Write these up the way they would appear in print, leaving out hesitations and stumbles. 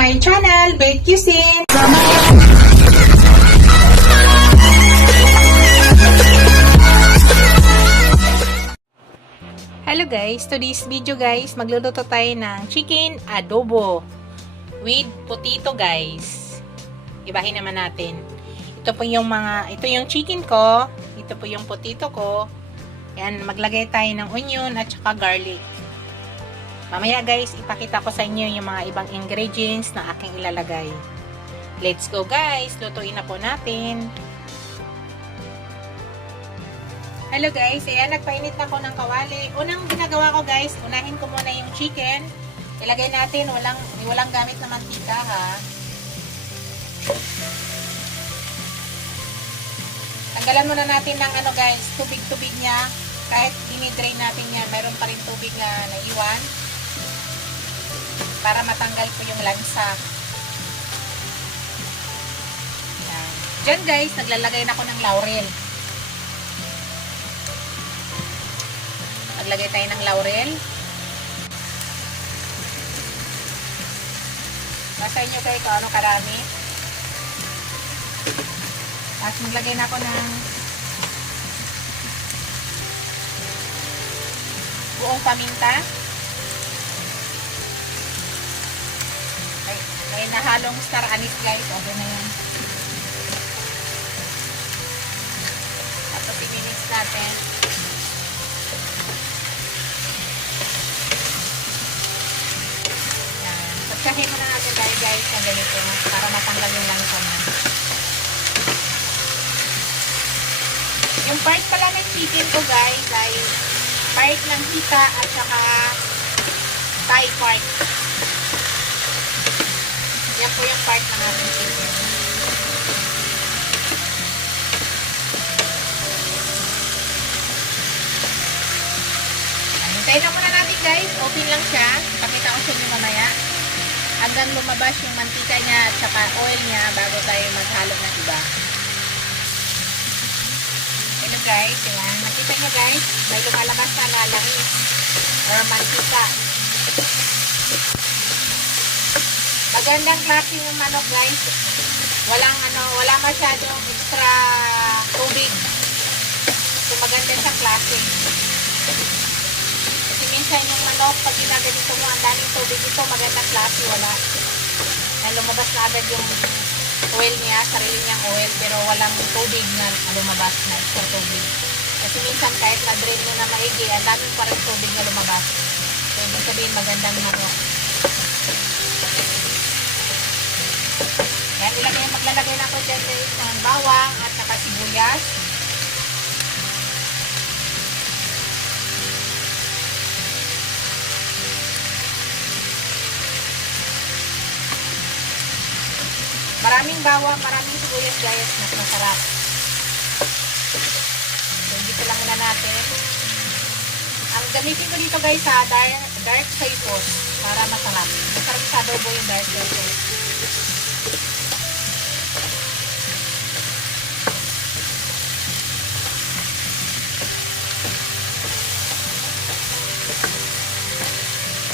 my channel, Bake Cuisine. Hello guys, today's video guys, magluluto tayo ng chicken adobo with potato guys. Ibahin naman natin. Ito yung chicken ko, ito po yung potato ko. Yan, maglagay tayo ng onion at saka garlic. Mamaya guys, ipakita ko sa inyo yung mga ibang ingredients na aking ilalagay. Let's go guys, lutuin na po natin. Hello guys, ayan, nagpainit na ako ng kawali. Unang ginagawa ko guys, unahin ko muna yung chicken. Ilagay natin, walang gamit na mantika ha. Tanggalan muna natin ng guys, tubig-tubig niya. Kahit dinidrain natin yan, mayroon pa rin tubig na naiwan. Para matanggal po yung lansa. Yan. Diyan guys, naglalagay na ako ng laurel. Maglagay tayo ng laurel. Nasa inyo kayo kung ano karami. At maglagay na ako ng buong paminta. May nahalong star anise guys. Okay na yan. Tapos i-mix natin. Yan. Pagsahin muna natin tayo guys na ganito para matanggal yung langsa na. Yung part pala ng chicken ko guys ay part ng hita at saka thigh part. Yan po yung part ng ating chicken. Hintayin na muna natin guys. Open lang siya. Pakita ko sa inyo mamaya. Hanggang lumabas yung mantika niya at saka oil niya bago tayo maghalo ng iba. Hello guys. Yan. Nakita nyo guys. May lumalabas na langis or mantika. Magandang klase yung manok guys. Wala masyadong extra tubig. So maganda siyang klase. Kasi minsan yung manok, pag ginaganito mo, ang daming tubig ito, magandang klase, wala. Lumabas na agad yung oil niya, sarili niyang oil, pero walang tubig na lumabas na extra tubig. Kasi minsan kahit na-drain mo na maigi, ang daming pa rin tubig na lumabas. So ibig sabihin magandang manok. Yan, maglalagay na ako dyan guys ng bawang at saka sibuyas. Maraming bawang, maraming sibuyas guys, mas masarap. So, dito lang muna natin. Ang gamitin ko dito guys sa dark soy sauce para masarap. Masarap sa adobo yung dark soy sauce.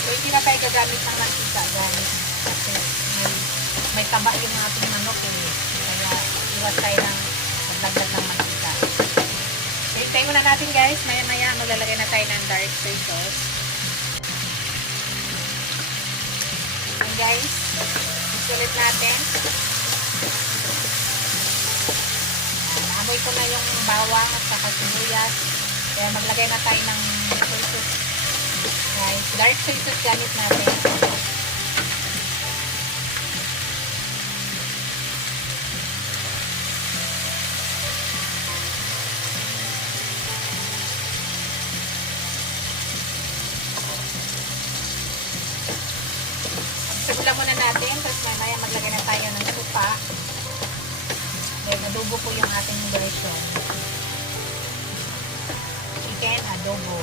So, hindi na tayo gagamit ng mantika guys. Kasi may taba yung ating manok eh. Kaya iwas tayo ng magdagdag ng mantika. So, hintayin muna natin guys. Maya-maya maglalagay na tayo ng dark soy sauce. And guys, isulit natin. Naamoy ko na yung bawang at saka sibuyas. Kaya maglagay na tayo ng soy sauce. Guys, dark soy sauce gamit natin. Simulan muna natin, tapos mamaya maglagay na tayo ng supa. Then, adobo po yung ating version. Chicken adobo.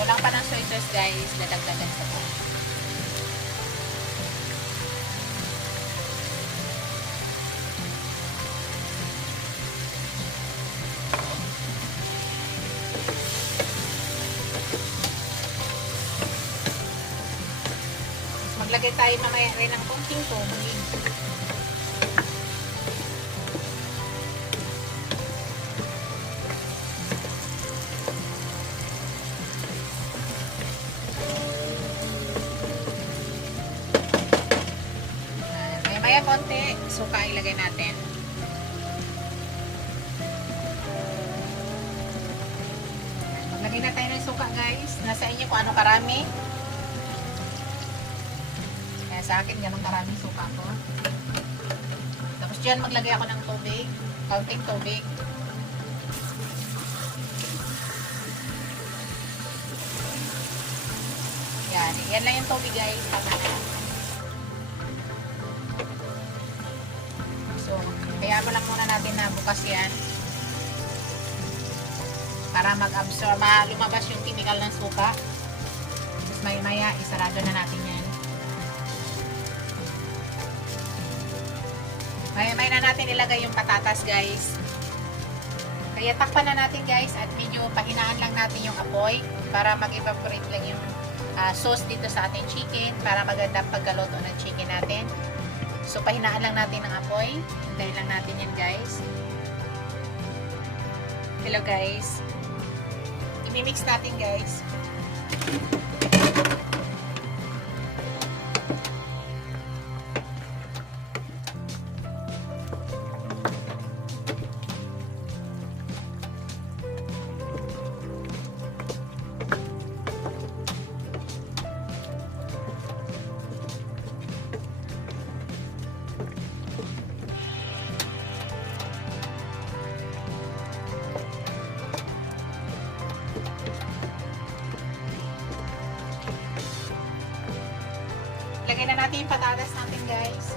Kulang pa ng soy sauce guys, dadagdagan sa pa. maglagay tayo mamaya rin ng konting tubig. Maya konti, suka ilagay natin. Maglagay na tayo ng suka guys. Nasa inyo kung ano karami. Kaya sa akin, ganun karaming suka ko. Tapos dyan maglagay ako ng tubig. Kaunting tubig. Yan lang yung tubig guys. Tama na. Kaya mo lang muna natin na bukas yan para mag-absorb, lumabas yung chemical ng suka. Tapos maya isarado na natin yan. Maya na natin ilagay yung patatas guys. Kaya takpan na natin guys at medyo pahinaan lang natin yung apoy para mag-evaporate lang yung sauce dito sa ating chicken para maganda pagkaluto ng chicken natin. So, pahinaan lang natin ng apoy. Hintayin lang natin yan, guys. Hello, guys. I-mix natin, guys. Lagay na natin yung patatas natin guys.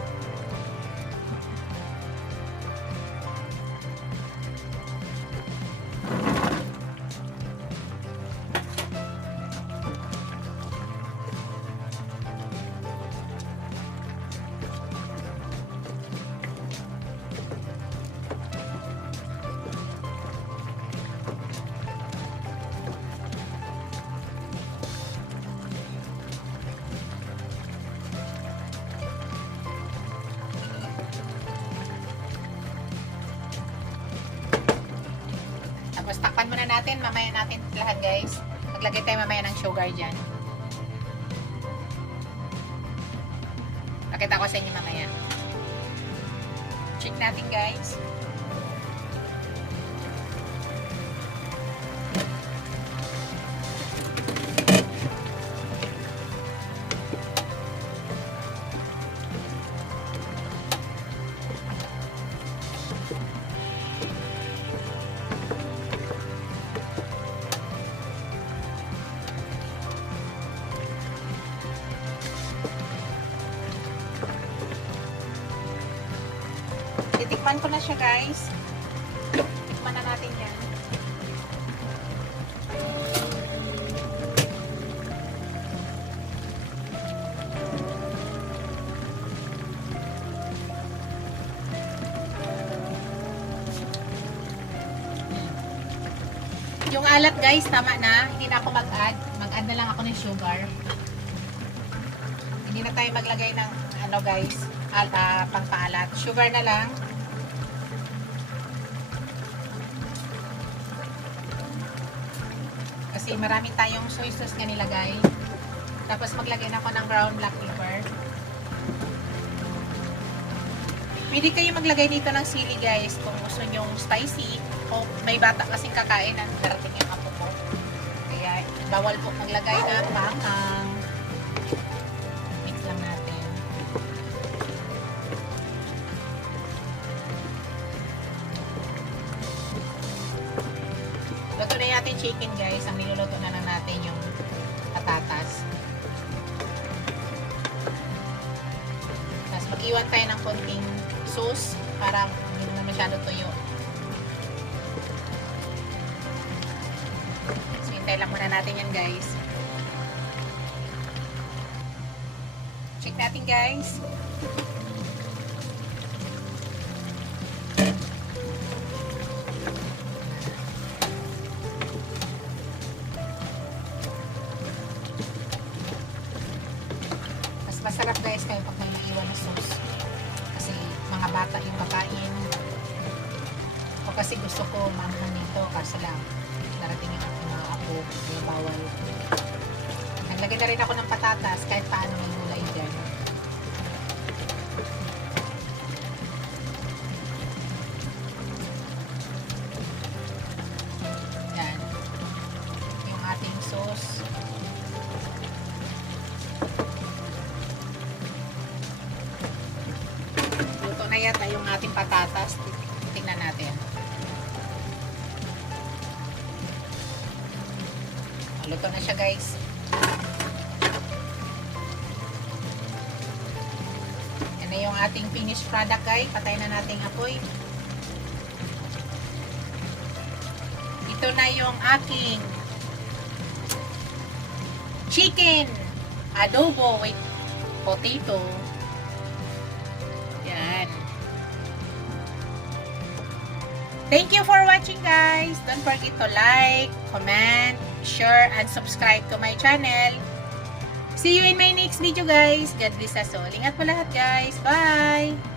Tapos takpan muna natin, mamaya natin lahat guys. Maglagay tayo mamaya ng sugar dyan. Pakita ko sa inyo mamaya. Check natin guys. Titikman ko na siya guys. Tikman na natin yan. Yung alat guys, tama na. Hindi na ako mag-add. Mag-add na lang ako ng sugar. Hindi na tayo maglagay ng ano guys, pangpaalat. Sugar na lang. Kasi marami tayong soy sauce nga nilagay. Tapos maglagay na ako ng ground black pepper. Pwede kayo maglagay dito ng sili guys kung gusto nyong spicy. O may bata kasing kakain ang darating yung apo ko. Kaya bawal po maglagay ng maanghang. Mix lang natin. Luto na yung ating chicken guys. Ang niluluto na lang natin yung patatas. Tapos mag-iwan tayo ng konting sauce para hindi naman masyado tuyo. So hintay lang muna natin yan guys. Check natin guys. Masarap kayo pag may naiwan na sauce. Kasi mga bata yung kakain. O kasi gusto ko mamuhan nito kasi lang darating yung aking mga apo, may bawal. Naglagay na rin ako ng patatas kahit paano may gulay dyan. Yan. Yung ating sauce. Luto na yata yung ating patatas. Tingnan natin. Luto na siya, guys. Yan na yung ating finished product, guys. Patayin na natin apoy. Ito na yung aking chicken adobo with potato. Yan. Thank you for watching, guys. Don't forget to like, comment, share, and subscribe to my channel. See you in my next video, guys. God bless us all. Ingat po lahat, guys. Bye!